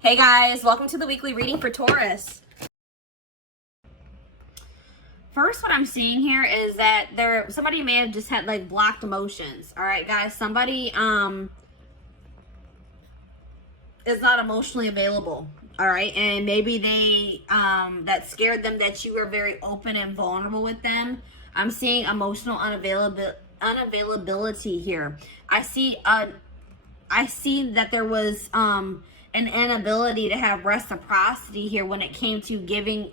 Hey guys, welcome to the weekly reading for Taurus. First, what I'm seeing here is that somebody may have just had like blocked emotions. All right, guys, somebody is not emotionally available. All right, and maybe they that scared them that you were very open and vulnerable with them. I'm seeing emotional unavailability here. I see that there was an inability to have reciprocity here when it came to giving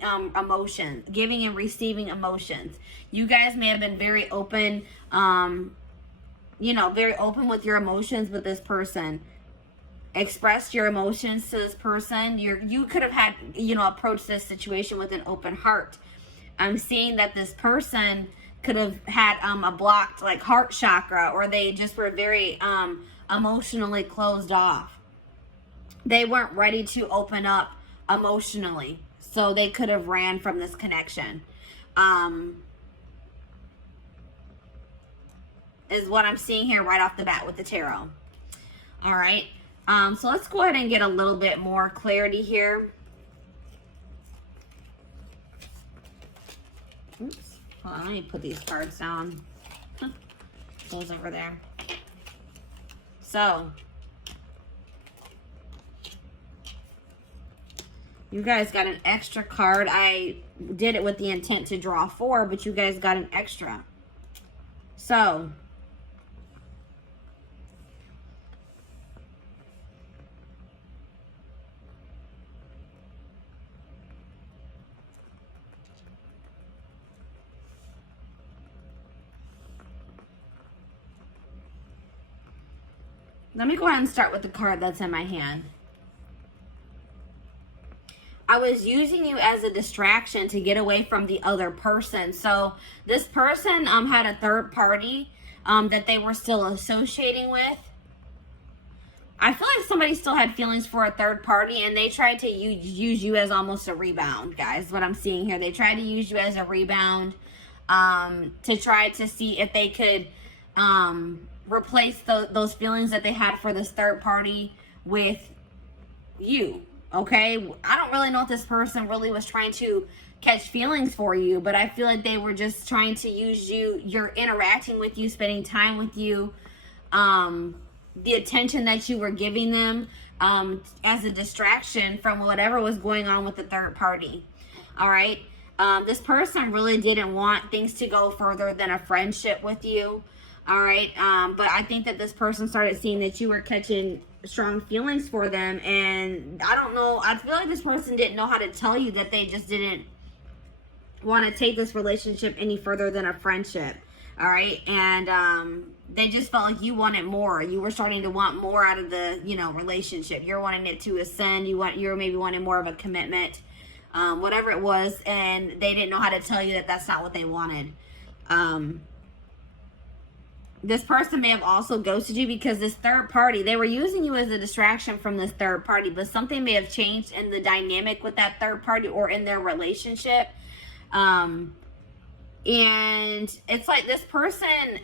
giving and receiving emotions. You guys may have been very open, very open with your emotions with this person. Expressed your emotions to this person. You could have had, approached this situation with an open heart. I'm seeing that this person could have had a blocked like heart chakra, or they just were very emotionally closed off. They weren't ready to open up emotionally, so they could have ran from this connection. Is what I'm seeing here right off the bat with the tarot. All right. So let's go ahead and get a little bit more clarity here. Oops. Hold on, let me put these cards down. Those over there. So, you guys got an extra card. I did it with the intent to draw 4, but you guys got an extra. So, let me go ahead and start with the card that's in my hand. I was using you as a distraction to get away from the other person. So this person had a third party that they were still associating with. I feel like somebody still had feelings for a third party, and they tried to use you as almost a rebound, guys. What I'm seeing here, they tried to use you as a rebound to try to see if they could replace those feelings that they had for this third party with you. Okay, I don't really know if this person really was trying to catch feelings for you, but I feel like they were just trying to use you, you're interacting with you, spending time with you, the attention that you were giving them as a distraction from whatever was going on with the third party. All right, this person really didn't want things to go further than a friendship with you. All right, but I think that this person started seeing that you were catching strong feelings for them, and I don't know, I feel like this person didn't know how to tell you that they just didn't want to take this relationship any further than a friendship. All right, and they just felt like you wanted more. You were starting to want more out of the relationship. You're wanting it to ascend. You're maybe wanting more of a commitment, whatever it was, and they didn't know how to tell you that that's not what they wanted. This person may have also ghosted you because this third party, they were using you as a distraction from this third party, but something may have changed in the dynamic with that third party or in their relationship. And it's like this person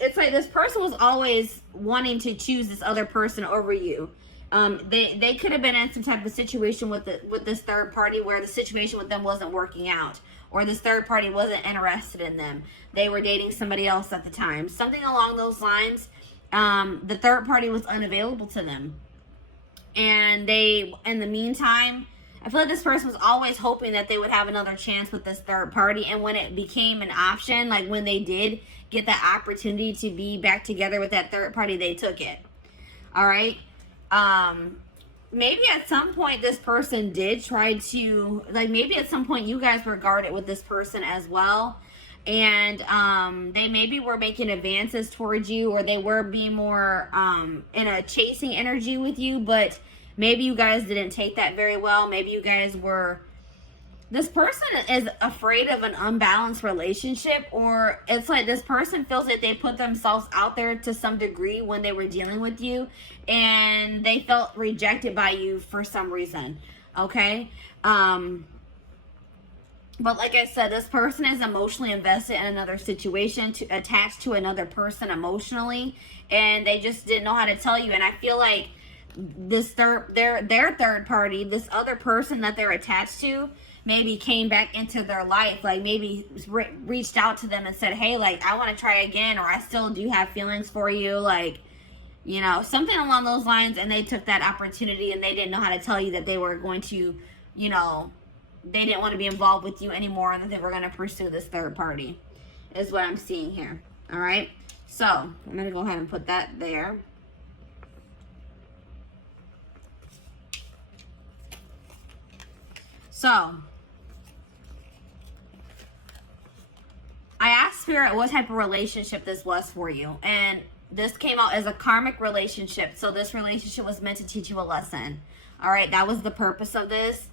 was always wanting to choose this other person over you. They could have been in some type of situation with this third party where the situation with them wasn't working out, or this third party wasn't interested in them. They were dating somebody else at the time. Something along those lines. The third party was unavailable to them. And in the meantime, I feel like this person was always hoping that they would have another chance with this third party. And when it became an option, like when they did get that opportunity to be back together with that third party, they took it. All right. Maybe at some point this person did try to, maybe at some point you guys were guarded with this person as well. And they maybe were making advances towards you, or they were being more in a chasing energy with you, but maybe you guys didn't take that very well. Maybe you guys were, this person is afraid of an unbalanced relationship, or it's like this person feels that they put themselves out there to some degree when they were dealing with you, and they felt rejected by you for some reason. Okay. But like I said, this person is emotionally invested in another situation, attached to another person emotionally, and they just didn't know how to tell you. And I feel like this their third party, this other person that they're attached to, maybe came back into their life, like maybe reached out to them and said, hey, like, I want to try again, or I still do have feelings for you, like, you know, something along those lines. And they took that opportunity and they didn't know how to tell you that they were going to, you know, they didn't want to be involved with you anymore, and that they were going to pursue this third party, is what I'm seeing here. All right, so I'm going to go ahead and put that there. So I asked Spirit what type of relationship this was for you, and this came out as a karmic relationship. So this relationship was meant to teach you a lesson. All right, that was the purpose of this.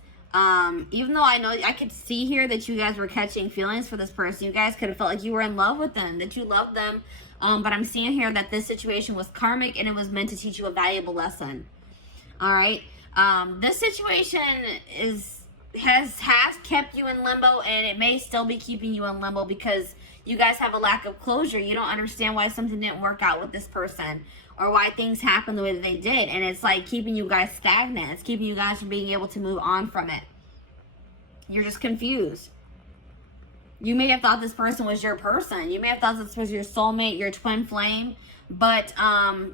Even though I know I could see here that you guys were catching feelings for this person, you guys could have felt like you were in love with them, that you loved them. But I'm seeing here that this situation was karmic and it was meant to teach you a valuable lesson. All right. This situation has kept you in limbo, and it may still be keeping you in limbo because you guys have a lack of closure. You don't understand why something didn't work out with this person, or why things happened the way that they did. And it's like keeping you guys stagnant. It's keeping you guys from being able to move on from it. You're just confused. You may have thought this person was your person. You may have thought this was your soulmate, your twin flame, but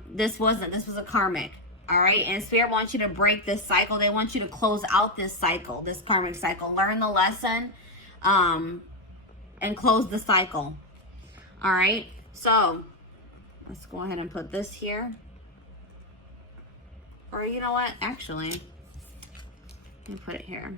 this wasn't. This was a karmic. All right, and Spirit wants you to break this cycle. They want you to close out this cycle, this karmic cycle. Learn the lesson and close the cycle. All right, so let's go ahead and put this here. Or you know what? Actually, let me put it here.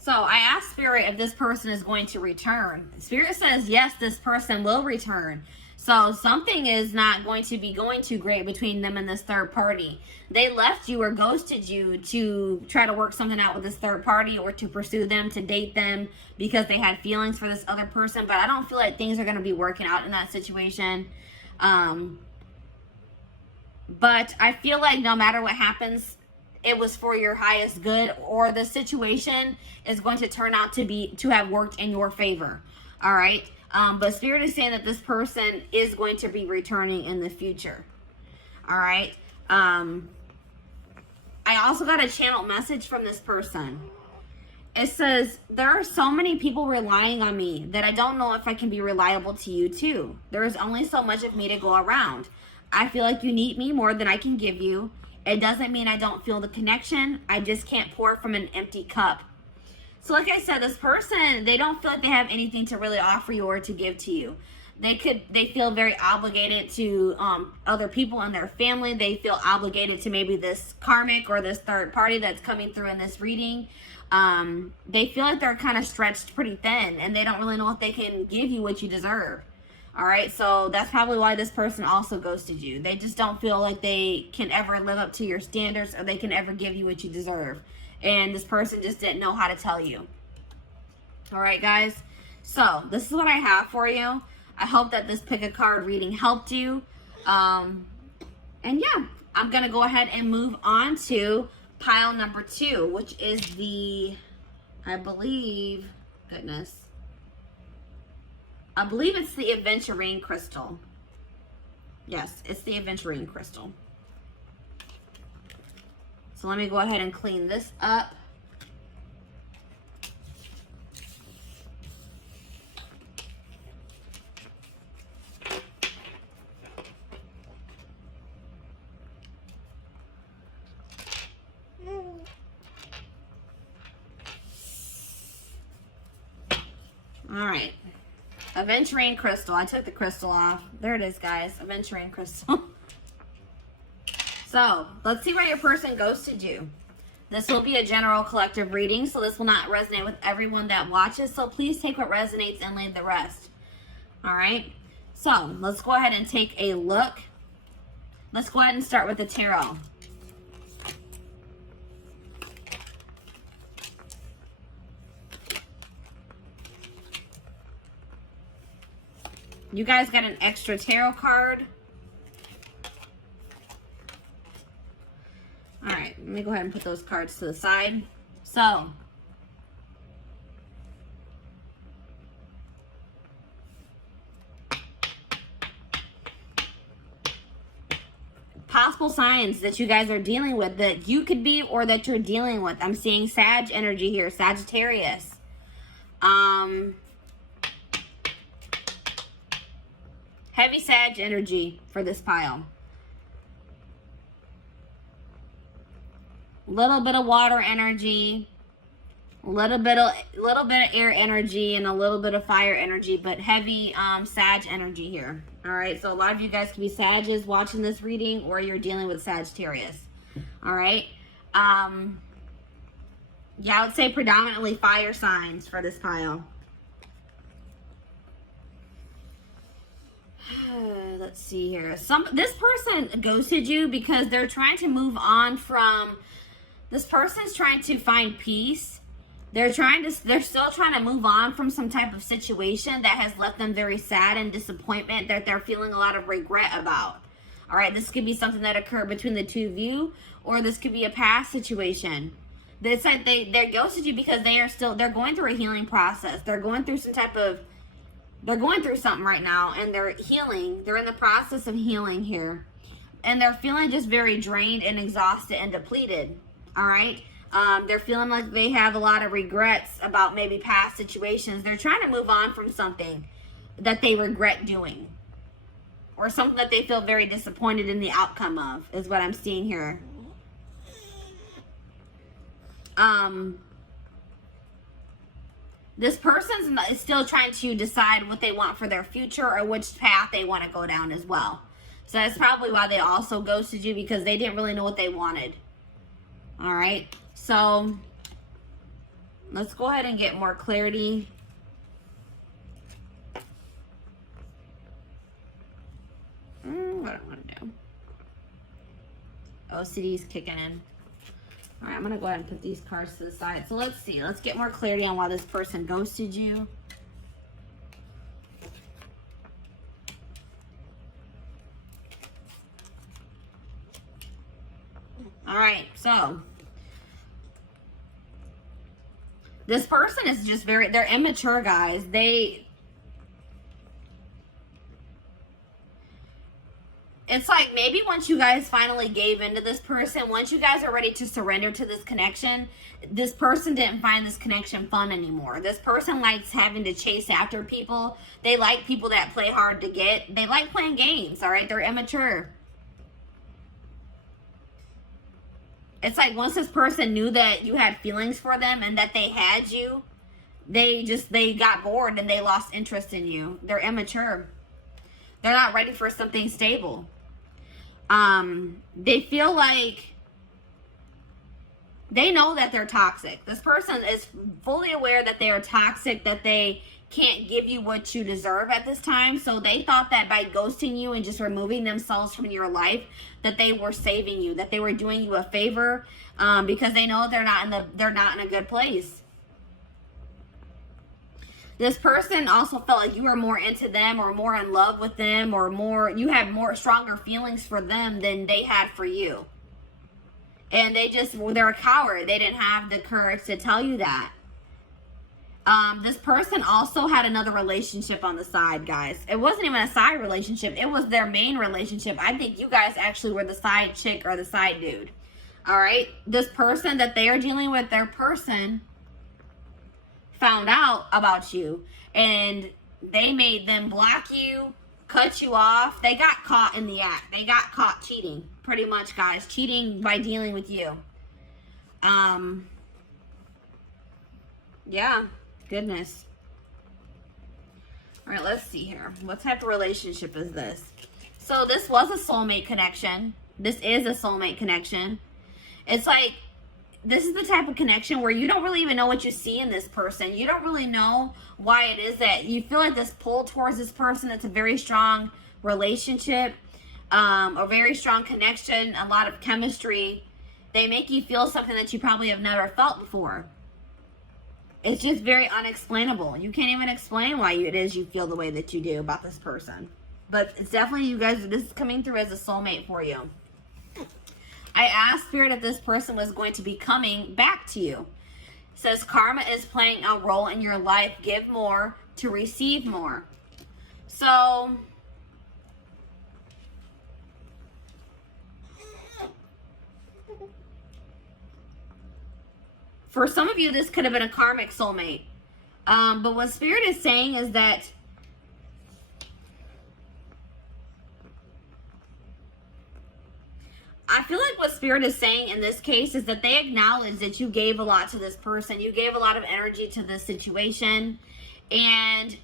So I asked Spirit if this person is going to return. Spirit says, yes, this person will return. So something is not going to be going too great between them and this third party. They left you or ghosted you to try to work something out with this third party, or to pursue them, to date them, because they had feelings for this other person. But I don't feel like things are going to be working out in that situation. But I feel like no matter what happens, it was for your highest good, or the situation is going to turn out to have worked in your favor. All right. But Spirit is saying that this person is going to be returning in the future. All right. I also got a channel message from this person. It says, there are so many people relying on me that I don't know if I can be reliable to you too. There is only so much of me to go around. I feel like you need me more than I can give you. It doesn't mean I don't feel the connection. I just can't pour from an empty cup. So like I said, this person, they don't feel like they have anything to really offer you or to give to you. They feel very obligated to other people in their family. They feel obligated to maybe this karmic or this third party that's coming through in this reading. They feel like they're kind of stretched pretty thin, and they don't really know if they can give you what you deserve. All right, so that's probably why this person also ghosted you. They just don't feel like they can ever live up to your standards, or they can ever give you what you deserve. And this person just didn't know how to tell you. All right, guys. So this is what I have for you. I hope that this pick a card reading helped you. And yeah, I'm going to go ahead and move on to pile number 2, which is the, I believe it's the aventurine crystal. Yes, it's the aventurine crystal. So let me go ahead and clean this up. All right. Aventurine crystal. I took the crystal off. There it is, guys. Aventurine crystal. So, let's see where your person ghosted you. This will be a general collective reading, so this will not resonate with everyone that watches. So, please take what resonates and leave the rest. All right? So, let's go ahead and take a look. Let's go ahead and start with the tarot. You guys got an extra tarot card. All right, let me go ahead and put those cards to the side. So, possible signs that you guys are dealing with, that you could be or that you're dealing with. I'm seeing Sag energy here, Sagittarius. Heavy Sag energy for this pile. Little bit of water energy, little bit of air energy, and a little bit of fire energy, but heavy Sag energy here. All right, so a lot of you guys could be Sages watching this reading, or you're dealing with Sagittarius. All right. Yeah, I would say predominantly fire signs for this pile. Let's see here. This person ghosted you because they're trying to move on from. This person's trying to find peace. They're still trying to move on from some type of situation that has left them very sad and disappointment, that they're feeling a lot of regret about. All right, this could be something that occurred between the two of you, or this could be a past situation. It's like they ghosted you because they're going through a healing process. They're going through they're going through something right now, and they're healing. They're in the process of healing here. And they're feeling just very drained and exhausted and depleted. All right. They're feeling like they have a lot of regrets about maybe past situations. They're trying to move on from something that they regret doing, or something that they feel very disappointed in the outcome of, is what I'm seeing here. This person is still trying to decide what they want for their future, or which path they want to go down as well. So that's probably why they also ghosted you, because they didn't really know what they wanted. All right, so let's go ahead and get more clarity. What do I want to do? OCD is kicking in. All right, I'm going to go ahead and put these cards to the side. So let's see. Let's get more clarity on why this person ghosted you. All right, so this person is just they're immature, guys. It's like maybe once you guys finally gave into this person, once you guys are ready to surrender to this connection, this person didn't find this connection fun anymore. This person likes having to chase after people. They like people that play hard to get. They like playing games, all right? They're immature. It's like once this person knew that you had feelings for them and that they had you, they got bored and they lost interest in you. They're immature. They're not ready for something stable. They feel like they know that they're toxic. This person is fully aware that they are toxic, that they can't give you what you deserve at this time. So they thought that by ghosting you and just removing themselves from your life, that they were saving you, that they were doing you a favor, because they know they're not in a good place. This person also felt like you were more into them, or more in love with them, or you had stronger feelings for them than they had for you. And they're a coward. They didn't have the courage to tell you that. This person also had another relationship on the side, guys. It wasn't even a side relationship. It was their main relationship. I think you guys actually were the side chick or the side dude. All right? This person that they are dealing with, their person found out about you, and they made them block you, cut you off. They got caught in the act. They got caught cheating, pretty much, guys. Cheating by dealing with you. Yeah. Goodness. All right, let's see here. What type of relationship is this? So this was a soulmate connection. This is a soulmate connection. It's like, this is the type of connection where you don't really even know what you see in this person. You don't really know why it is that you feel like this pull towards this person. It's a very strong relationship, a very strong connection, a lot of chemistry. They make you feel something that you probably have never felt before. It's just very unexplainable. You can't even explain why it is you feel the way that you do about this person. But it's definitely, you guys, this is coming through as a soulmate for you. I asked Spirit if this person was going to be coming back to you. It says karma is playing a role in your life. Give more to receive more. So For some of you, this could have been a karmic soulmate. But what Spirit is saying is that I feel like what Spirit is saying in this case is that they acknowledge that you gave a lot to this person. You gave a lot of energy to this situation. And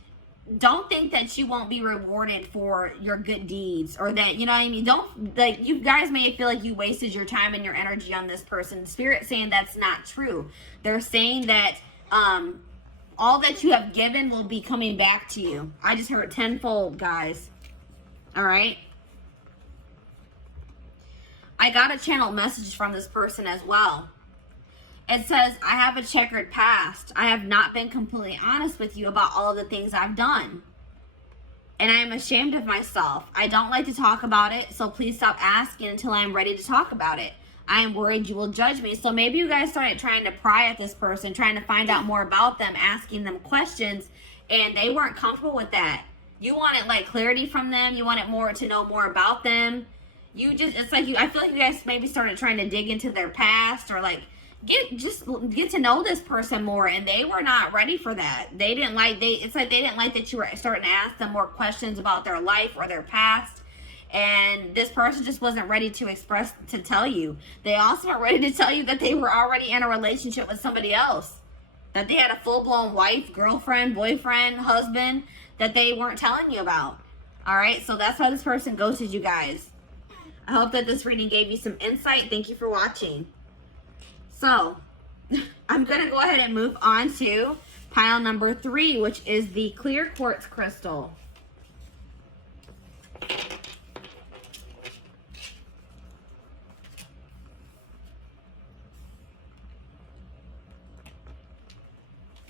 don't think that you won't be rewarded for your good deeds, or that, you know what I mean? Don't, like, you guys may feel like you wasted your time and your energy on this person. Spirit saying that's not true. They're saying that all that you have given will be coming back to you. I just heard tenfold, guys. All right. I got a channel message from this person as well. It says, I have a checkered past. I have not been completely honest with you about all of the things I've done. And I am ashamed of myself. I don't like to talk about it, so please stop asking until I am ready to talk about it. I am worried you will judge me. So maybe you guys started trying to pry at this person, trying to find out more about them, asking them questions, and they weren't comfortable with that. You wanted like clarity from them. You wanted more to know more about them. You just, it's like I feel like you guys maybe started trying to dig into their past, or like get to know this person more, and they were not ready for that. They didn't like, it's like they didn't like that you were starting to ask them more questions about their life or their past. And this person just wasn't ready to tell you. They also weren't ready to tell you that they were already in a relationship with somebody else. That they had a full-blown wife, girlfriend, boyfriend, husband that they weren't telling you about. All right, so that's why this person ghosted you guys. I hope that this reading gave you some insight. Thank you for watching. So, I'm going to go ahead and move on to pile number 3, which is the clear quartz crystal.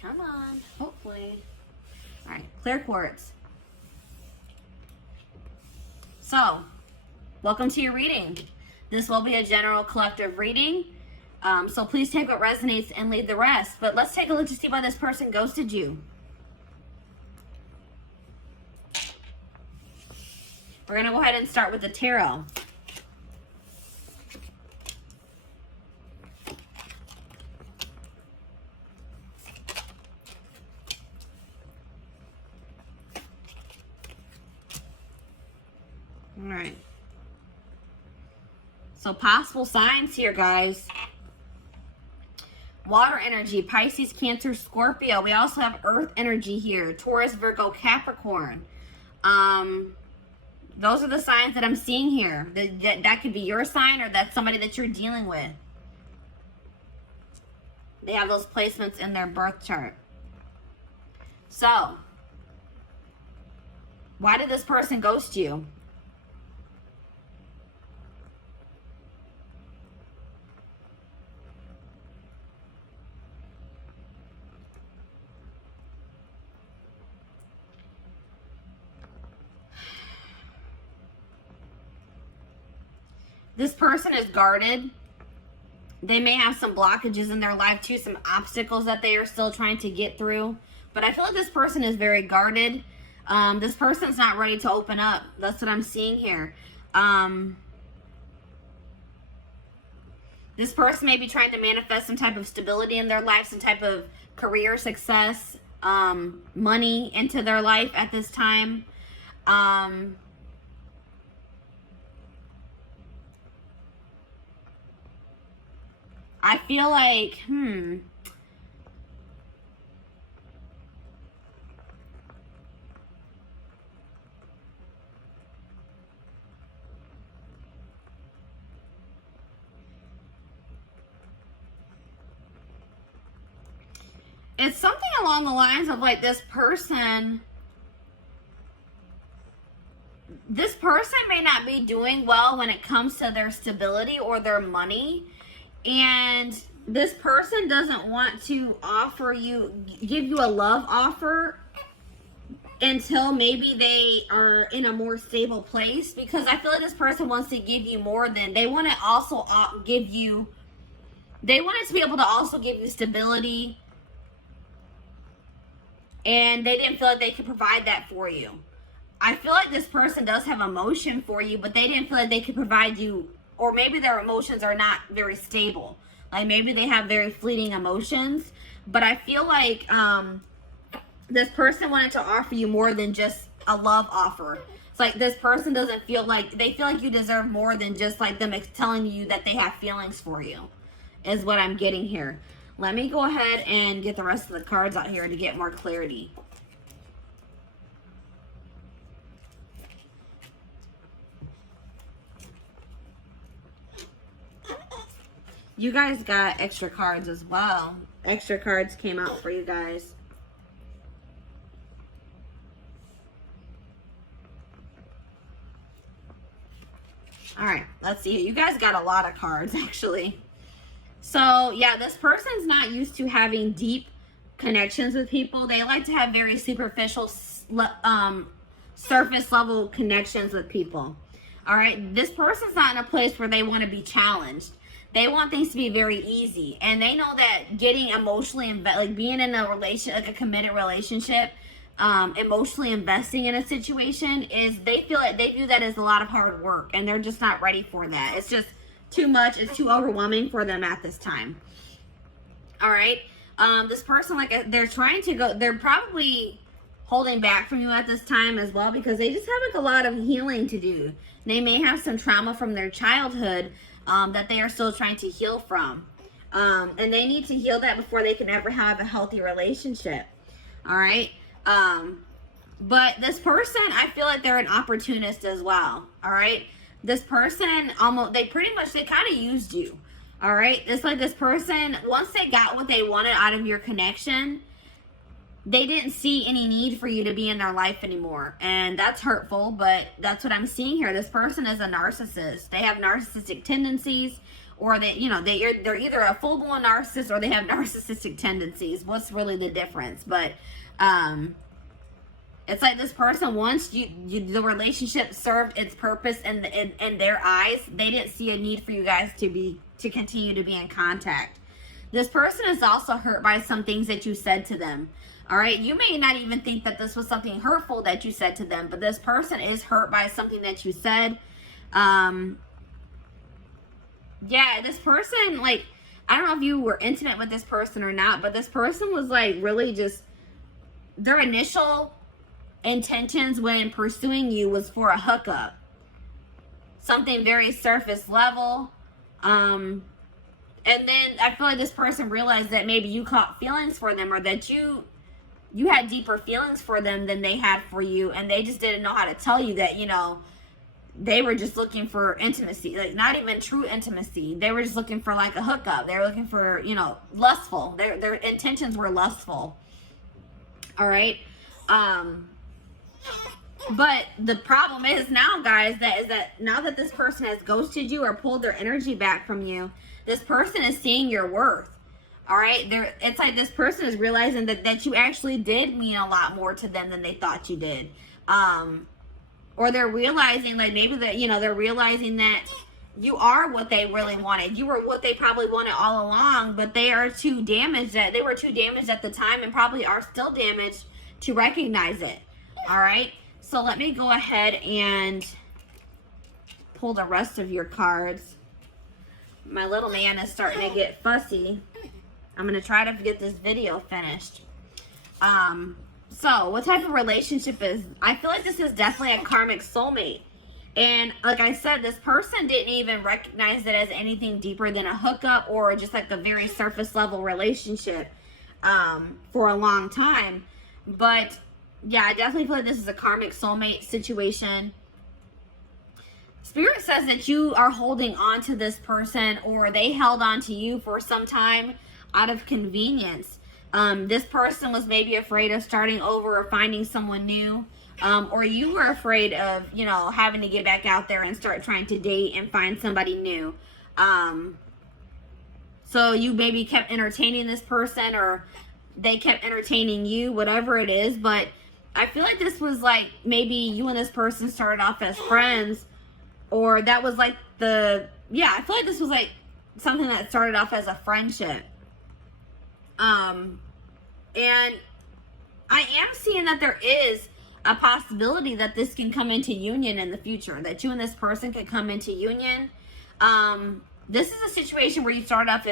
Come on, hopefully. All right, clear quartz. So, welcome to your reading. This will be a general collective reading. So please take what resonates and leave the rest. But let's take a look to see why this person ghosted you. We're going to go ahead and start with the tarot. All right. So possible signs here, guys. Water energy, Pisces, Cancer, Scorpio. We also have earth energy here. Taurus, Virgo, Capricorn. Those are the signs that I'm seeing here. That could be your sign, or that's somebody that you're dealing with. They have those placements in their birth chart. So, why did this person ghost you? This person is guarded. They may have some blockages in their life too, some obstacles that they are still trying to get through. But I feel like this person is very guarded. This person's not ready to open up. That's what I'm seeing here. This person may be trying to manifest some type of stability in their life, some type of career success, money into their life at this time. I feel like, it's something along the lines of like this person may not be doing well when it comes to their stability or their money. And this person doesn't want to give you a love offer until maybe they are in a more stable place. Because I feel like this person wants to give you more than, they want to also give you, they wanted to be able to also give you stability. And they didn't feel like they could provide that for you. I feel like this person does have emotion for you, but they didn't feel like they could provide you, or maybe their emotions are not very stable. Like maybe they have very fleeting emotions, but I feel like this person wanted to offer you more than just a love offer. It's like this person doesn't feel like, they feel like you deserve more than just like them telling you that they have feelings for you, is what I'm getting here. Let me go ahead and get the rest of the cards out here to get more clarity. You guys got extra cards as well. Extra cards came out for you guys. All right, let's see. You guys got a lot of cards, actually. So, yeah, this person's not used to having deep connections with people. They like to have very superficial, surface level connections with people. All right, this person's not in a place where they want to be challenged. They want things to be very easy, and they know that getting emotionally like being in a like a committed relationship, emotionally investing in a situation is, they feel like they view that as a lot of hard work, and they're just not ready for that. It's just too much. It's too overwhelming for them at this time. All right, this person, like, they're trying to go. They're probably holding back from you at this time as well, because they just have like a lot of healing to do. They may have some trauma from their childhood that they are still trying to heal from. And they need to heal that before they can ever have a healthy relationship. All right. But this person, I feel like they're an opportunist as well. All right. This person they kind of used you. All right. It's like this person, once they got what they wanted out of your connection, they didn't see any need for you to be in their life anymore. And that's hurtful, but that's what I'm seeing here. This person is a narcissist. They have narcissistic tendencies, or they're either a full-blown narcissist or they have narcissistic tendencies. What's really the difference? But it's like this person, once the relationship served its purpose in their eyes, they didn't see a need for you guys to continue to be in contact. This person is also hurt by some things that you said to them. All right, you may not even think that this was something hurtful that you said to them, but this person is hurt by something that you said. Yeah, this person, like, I don't know if you were intimate with this person or not, but this person was like really just, their initial intentions when pursuing you was for a hookup. Something very surface level. And then I feel like this person realized that maybe you caught feelings for them, or that you had deeper feelings for them than they had for you, and they just didn't know how to tell you that, they were just looking for intimacy, like not even true intimacy. They were just looking for like a hookup. They were looking for, lustful. Their intentions were lustful. All right. But the problem is now, guys, that now that this person has ghosted you or pulled their energy back from you, this person is seeing your worth. All right, it's like this person is realizing that you actually did mean a lot more to them than they thought you did. Or they're realizing, like, maybe that, they're realizing that you are what they really wanted. You were what they probably wanted all along, but they were too damaged at the time, and probably are still damaged to recognize it. All right, so let me go ahead and pull the rest of your cards. My little man is starting to get fussy. I'm going to try to get this video finished. So what type of relationship is, I feel like this is definitely a karmic soulmate. And like I said, this person didn't even recognize it as anything deeper than a hookup or just like a very surface level relationship for a long time. But yeah, I definitely feel like this is a karmic soulmate situation. Spirit says that you are holding on to this person, or they held on to you for some time out of convenience. This person was maybe afraid of starting over or finding someone new, or you were afraid of, having to get back out there and start trying to date and find somebody new. So you maybe kept entertaining this person, or they kept entertaining you, whatever it is. But I feel like this was like, maybe you and this person started off as friends, or that was like I feel like this was like something that started off as a friendship. And I am seeing that there is a possibility that this can come into union in the future, that you and this person could come into union. This is a situation where you started off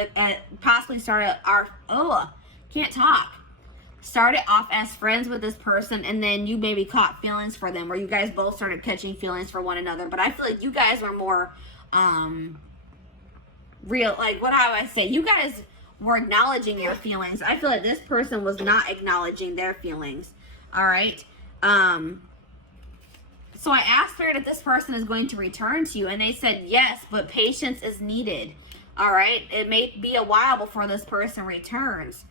possibly started started off as friends with this person, and then you maybe caught feelings for them, or you guys both started catching feelings for one another. But I feel like you guys were more real, like, what do I say? You guys were acknowledging your feelings. I feel like this person was not acknowledging their feelings. All right. So I asked Spirit if this person is going to return to you, and they said yes, but patience is needed. All right. It may be a while before this person returns,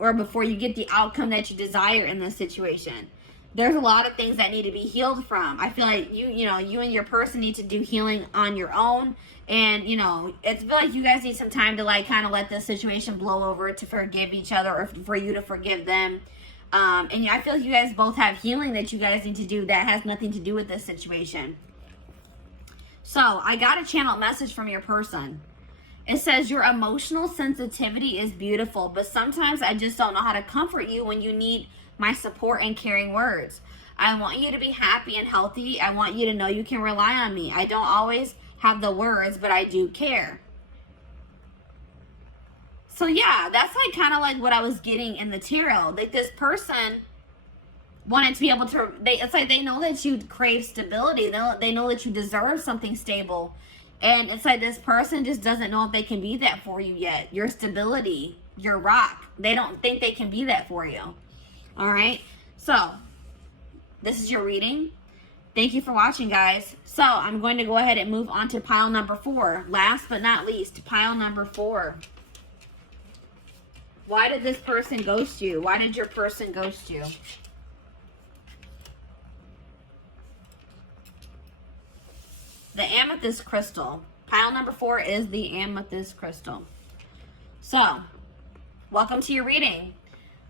or before you get the outcome that you desire in this situation. There's a lot of things that need to be healed from. I feel like you and your person need to do healing on your own. And, it's feel like you guys need some time to, like, kind of let this situation blow over, to forgive each other, or for you to forgive them. And I feel like you guys both have healing that you guys need to do that has nothing to do with this situation. So I got a channel message from your person. It says, your emotional sensitivity is beautiful, but sometimes I just don't know how to comfort you when you need my support and caring words. I want you to be happy and healthy. I want you to know you can rely on me. I don't always have the words, but I do care. So yeah, that's like kind of like what I was getting in the tarot. Like, this person wanted to be able to, it's like they know that you crave stability. They know that you deserve something stable. And it's like this person just doesn't know if they can be that for you yet. Your stability, your rock. They don't think they can be that for you. All right. So this is your reading. Thank you for watching, guys. So I'm going to go ahead and move on to pile number 4. Last but not least, pile number 4. Why did this person ghost you? Why did your person ghost you? The amethyst crystal. Pile number 4 is the amethyst crystal. So, welcome to your reading.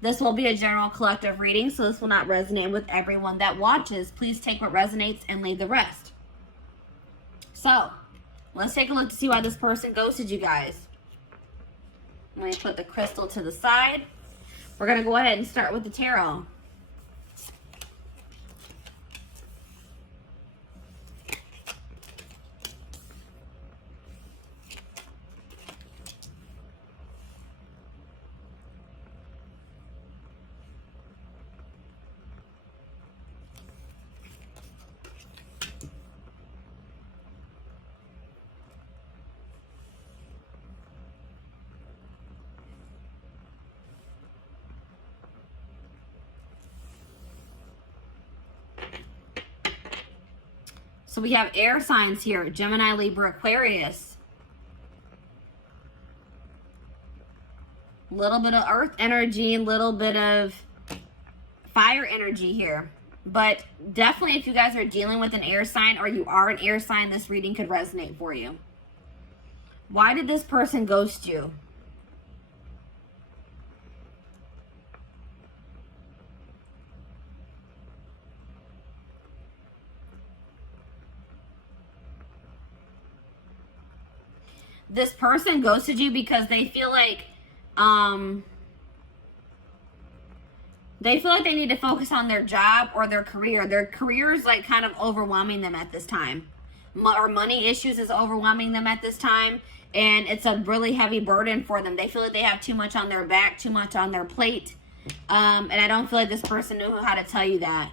This will be a general collective reading, so this will not resonate with everyone that watches. Please take what resonates and leave the rest. So, let's take a look to see why this person ghosted you guys. Let me put the crystal to the side. We're going to go ahead and start with the tarot. So we have air signs here: Gemini, Libra, Aquarius. A little bit of earth energy, a little bit of fire energy here. But definitely if you guys are dealing with an air sign, or you are an air sign, this reading could resonate for you. Why did this person ghost you? This person ghosted you because they feel like they need to focus on their job or their career. Their career is like kind of overwhelming them at this time. Or money issues is overwhelming them at this time. And it's a really heavy burden for them. They feel like they have too much on their back, too much on their plate. And I don't feel like this person knew how to tell you that.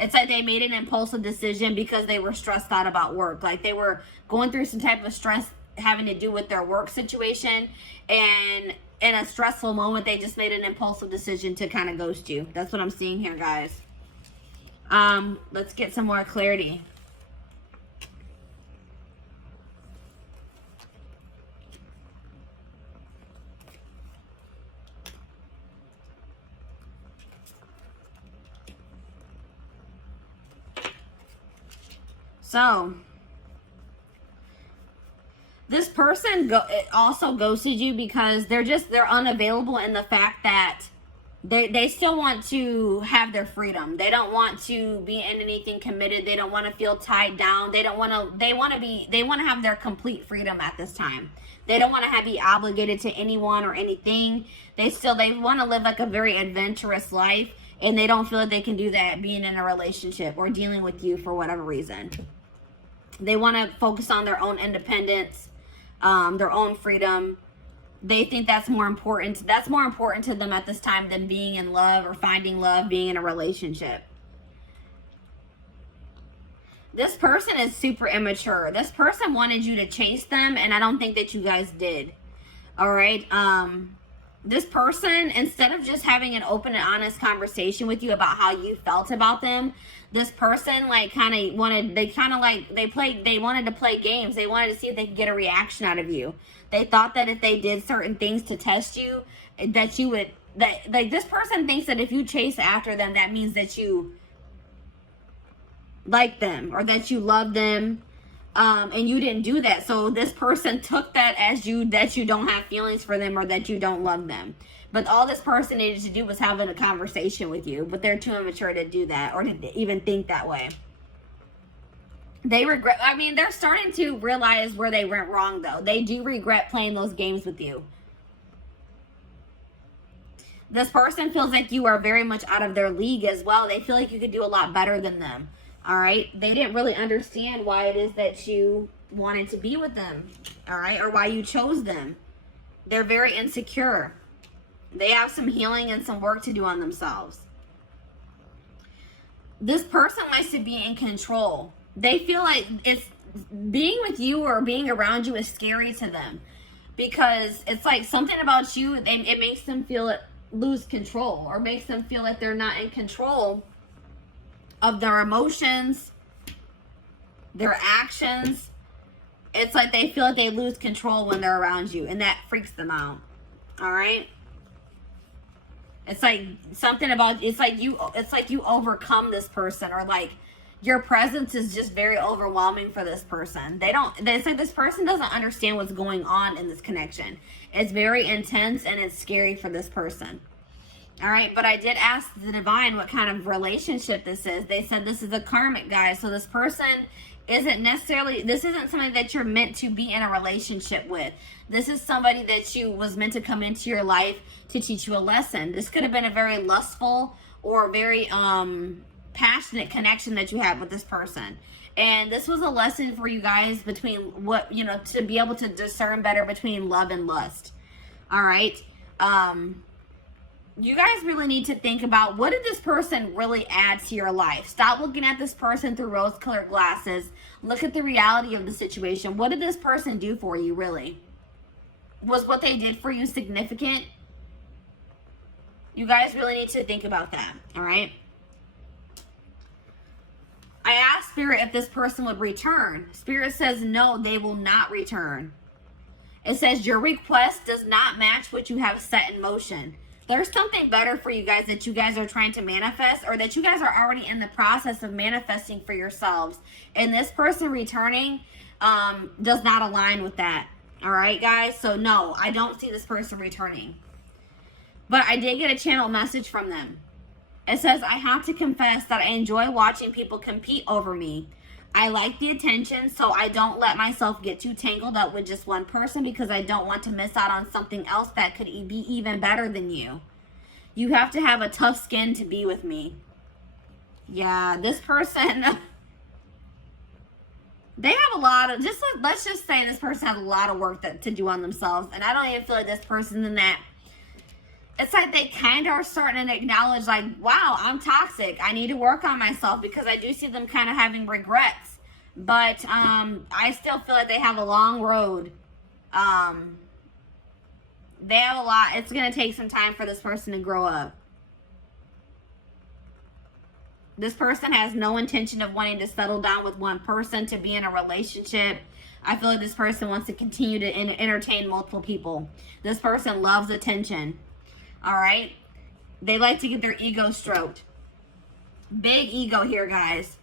It's like they made an impulsive decision because they were stressed out about work. Like they were going through some type of stress having to do with their work situation. And in a stressful moment, they just made an impulsive decision to kind of ghost you. That's what I'm seeing here, guys. Let's get some more clarity. So, this person also ghosted you because they're unavailable in the fact that they still want to have their freedom. They don't want to be in anything committed. They don't want to feel tied down. They want to have their complete freedom at this time. They don't want to be obligated to anyone or anything. They want to live like a very adventurous life, and they don't feel like they can do that being in a relationship or dealing with you for whatever reason. They want to focus on their own independence, their own freedom. They think that's more important. That's more important to them at this time than being in love or finding love, being in a relationship. This person is super immature. This person wanted you to chase them, and I don't think that you guys did. All right. This person, instead of just having an open and honest conversation with you about how you felt about them, this person like kind of wanted, they wanted to play games. They wanted to see if they could get a reaction out of you. They thought that if they did certain things to test you, that you would, like this person thinks that if you chase after them, that means that you like them or that you love them. And you didn't do that. So this person took that as that you don't have feelings for them or that you don't love them. But all this person needed to do was having a conversation with you. But they're too immature to do that or to even think that way. They regret, I mean, they're starting to realize where they went wrong though. They do regret playing those games with you. This person feels like you are very much out of their league as well. They feel like you could do a lot better than them. All right. They didn't really understand why it is that you wanted to be with them. All right. Or why you chose them. They're very insecure. They have some healing and some work to do on themselves. This person likes to be in control. They feel like it's being with you or being around you is scary to them because it's like something about you. It makes them feel lose control or makes them feel like they're not in control of their emotions, their actions. It's like they feel like they lose control when they're around you, and that freaks them out. All right. It's like something about, it's like you overcome this person, or like your presence is just very overwhelming for this person. It's like this person doesn't understand what's going on in this connection. It's very intense and it's scary for this person. All right, but I did ask the divine what kind of relationship this is. They said this is a karmic, guy. So this person isn't somebody that you're meant to be in a relationship with. This is somebody that was meant to come into your life to teach you a lesson. This could have been a very lustful or very passionate connection that you had with this person. And this was a lesson for you guys between to be able to discern better between love and lust. All right. You guys really need to think about, what did this person really add to your life? Stop looking at this person through rose-colored glasses. Look at the reality of the situation. What did this person do for you, really? Was what they did for you significant? You guys really need to think about that, all right? I asked Spirit if this person would return. Spirit says no, they will not return. It says your request does not match what you have set in motion. There's something better for you guys that you guys are trying to manifest, or that you guys are already in the process of manifesting for yourselves. And this person returning does not align with that. All right, guys? So no, I don't see this person returning. But I did get a channel message from them. It says, I have to confess that I enjoy watching people compete over me. I like the attention, so I don't let myself get too tangled up with just one person because I don't want to miss out on something else that could be even better than you. You have to have a tough skin to be with me. Yeah, this person, they have a lot of, let's just say this person has a lot of work to do on themselves. And I don't even feel like this person in that. It's like they kind of are starting to acknowledge, like, wow, I'm toxic. I need to work on myself, because I do see them kind of having regrets. But I still feel like they have a long road. They have a lot. It's going to take some time for this person to grow up. This person has no intention of wanting to settle down with one person, to be in a relationship. I feel like this person wants to continue to entertain multiple people. This person loves attention. All right. They like to get their ego stroked. Big ego here, guys.